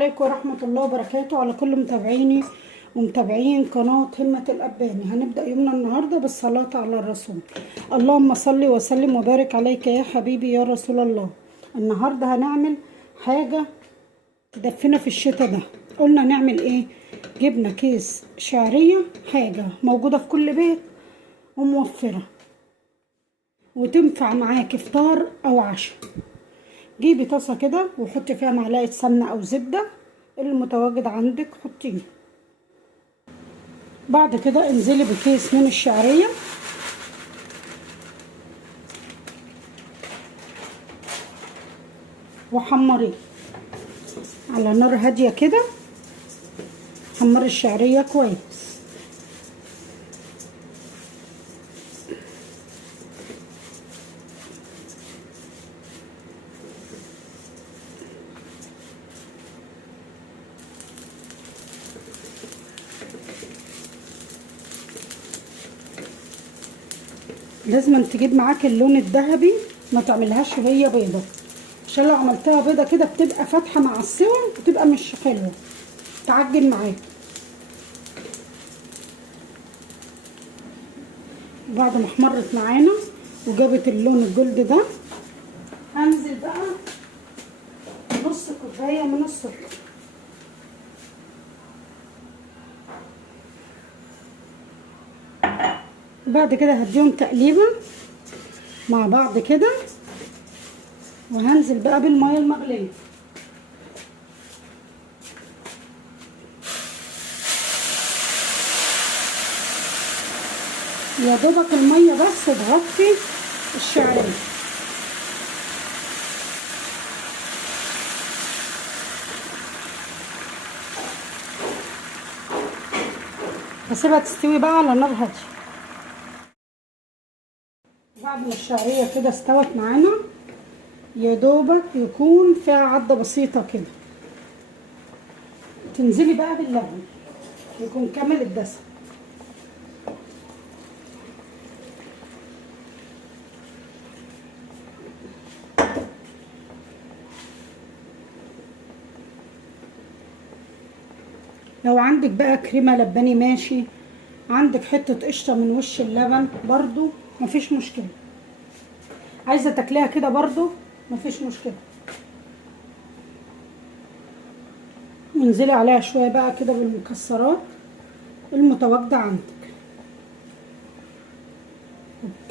عليكم ورحمة الله وبركاته على كل متابعيني ومتابعين قناة همة الأباني. هنبدأ يومنا النهاردة بالصلاة على الرسول. اللهم صل وسلم وبارك عليك يا حبيبي يا رسول الله. النهاردة هنعمل حاجة تدفنا في الشتاء ده. قلنا نعمل ايه؟ جبنا كيس شعرية، حاجة موجودة في كل بيت وموفرة وتنفع معاك افطار او عشاء. جيبي طاسه كده وحطي فيها معلقه سمنه او زبده اللي متواجد عندك حطيه. بعد كده انزلي بكيس من الشعريه وحمريه على نار هاديه كده. حمري الشعريه كويس. لازم تجيب معاك اللون الذهبي، ما تعملهاش وهي بيضه، عشان لو عملتها بيضه كده بتبقى فاتحه مع السوا وتبقى مش حلوه، تعجن معاك. بعد ما احمرت معانا وجابت اللون الجلد ده، هنزل بقى نص كوبايه من السكر. بعد كده هديهم تقليبه مع بعض كده، وهنزل بقى بالميه المغليه. يا دوبك الميه بس تغطي الشعريه. هسيبها تستوي بقى على نار هاديه. بعد ما الشعريه كده استوت معانا، يا دوبك يكون فيها عضه بسيطه كده، تنزلي بقى باللبن يكون كامل الدسم. لو عندك بقى كريمه لباني ماشي، عندك حته قشطه من وش اللبن برضو مفيش مشكله. عايزه تاكليها كده برضو مفيش مشكله. انزلي عليها شويه بقى كده بالمكسرات المتواجده عندك.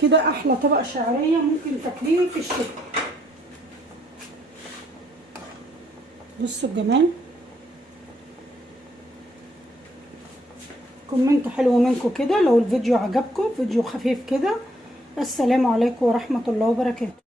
كده احلى طبق شعريه ممكن تاكليه في الشتاء. بصوا الجمال. كومنت حلو منكم كده لو الفيديو عجبكم، فيديو خفيف كده. السلام عليكم ورحمه الله وبركاته.